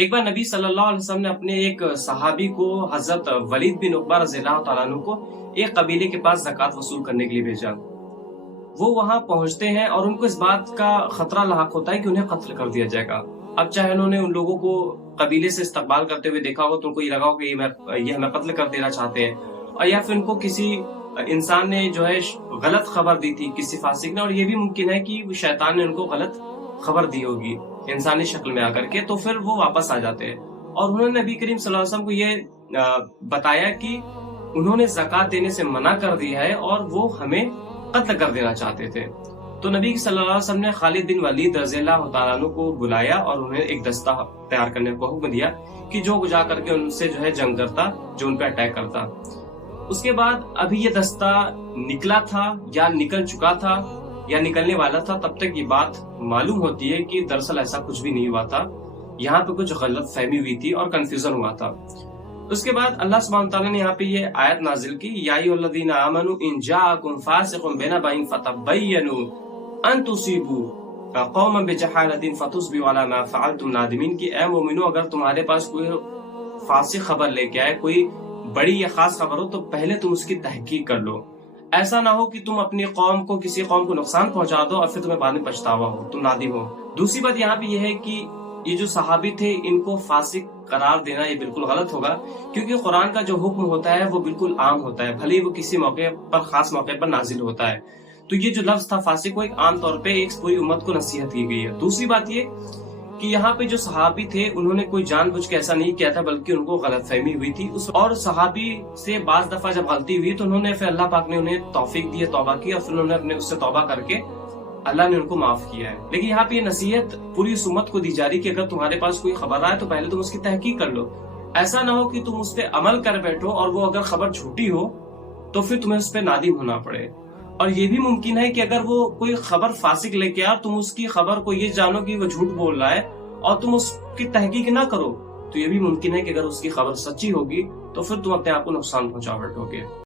ایک بار نبی صلی اللہ علیہ وسلم نے اپنے ایک صحابی کو حضرت ولید بن عقبہ رضی اللہ تعالیٰ عنہ کو ایک قبیلے کے پاس زکوٰۃ وصول کرنے کے لیے بھیجا۔ وہ وہاں پہنچتے ہیں اور ان کو اس بات کا خطرہ لاحق ہوتا ہے کہ انہیں قتل کر دیا جائے گا۔ اب چاہے انہوں نے ان لوگوں کو قبیلے سے استقبال کرتے ہوئے دیکھا ہو تو ان کو یہ لگا ہو کہ یہ ہمیں قتل کر دینا چاہتے ہیں، اور یا پھر ان کو کسی انسان نے جو ہے غلط خبر دی تھی کسی فاسق نے، اور یہ بھی ممکن ہے کہ شیطان نے ان کو غلط خبر دی ہوگی انسانی شکل میں آ کر کے، تو پھر وہ واپس آ جاتے ہیں۔ اور انہوں نے نبی کریم صلی اللہ علیہ وسلم کو یہ بتایا کہ انہوں نے زکوٰۃ دینے سے منع کر دیا ہے اور وہ ہمیں قتل کر دینا چاہتے تھے۔ تو نبی صلی اللہ علیہ وسلم نے خالد بن ولید رضی اللہ تعالیٰ عنہ کو بلایا اور انہیں ایک دستہ تیار کرنے کو حکم دیا کہ جو جا کر کے ان سے جو ہے جنگ کرتا، جو ان پہ اٹیک کرتا۔ اس کے بعد ابھی یہ دستہ نکلا تھا یا نکل چکا تھا یا نکلنے والا تھا، تب تک یہ بات معلوم ہوتی ہے کہ دراصل ایسا کچھ بھی نہیں ہوا تھا، یہاں پہ کچھ غلط فہمی ہوئی تھی اور کنفیوژن ہوا تھا۔ اس کے بعد اللہ سبحانہ تعالیٰ نے یہاں پہ یہ آیت نازل کی، یا ایھا الذین آمنوا ان جاءکم فاسق بنبأ فتبینوا ان تصیبوا قوما بجہالۃ فتصبحوا علی ما فعلتم نادمین، کہ اے مومنو اگر تمہارے پاس کوئی فاسق خبر لے کے آئے، کوئی بڑی یا خاص خبر ہو، تو پہلے تم اس کی تحقیق کر لو۔ ایسا نہ ہو کہ تم اپنی قوم کو، کسی قوم کو نقصان پہنچا دو اور پھر تمہیں بعد میں پچھتاوا ہو، تم نادم ہو۔ دوسری بات یہاں پہ یہ ہے کہ یہ جو صحابی تھے ان کو فاسق قرار دینا یہ بالکل غلط ہوگا، کیونکہ قرآن کا جو حکم ہوتا ہے وہ بالکل عام ہوتا ہے، بھلے وہ کسی موقع پر، خاص موقع پر نازل ہوتا ہے۔ تو یہ جو لفظ تھا فاسق، وہ ایک عام طور پہ ایک پوری امت کو نصیحت کی گئی ہے۔ دوسری بات یہ کہ یہاں پہ جو صحابی تھے انہوں نے کوئی جان بوجھ کے ایسا نہیں کیا تھا، بلکہ ان کو غلط فہمی ہوئی تھی، اور صحابی سے بعض دفعہ جب غلطی ہوئی تو انہوں نے پھر اللہ پاک نے انہیں توفیق دی، توبہ کی، اور پھر انہوں نے اپنے اس سے توبہ کر کے اللہ نے ان کو معاف کیا ہے۔ لیکن یہاں پہ یہ نصیحت پوری امت کو دی جا رہی کہ اگر تمہارے پاس کوئی خبر آئے تو پہلے تم اس کی تحقیق کر لو۔ ایسا نہ ہو کہ تم اس پہ عمل کر بیٹھو اور وہ اگر خبر جھوٹی ہو تو پھر تمہیں اس پہ نادم ہونا پڑے۔ اور یہ بھی ممکن ہے کہ اگر وہ کوئی خبر فاسق لے کے آ، تم اس کی خبر کو یہ جانو کہ وہ جھوٹ بول رہا ہے اور تم اس کی تحقیق نہ کرو، تو یہ بھی ممکن ہے کہ اگر اس کی خبر سچی ہوگی تو پھر تم اپنے آپ کو نقصان پہنچا بیٹھو گے۔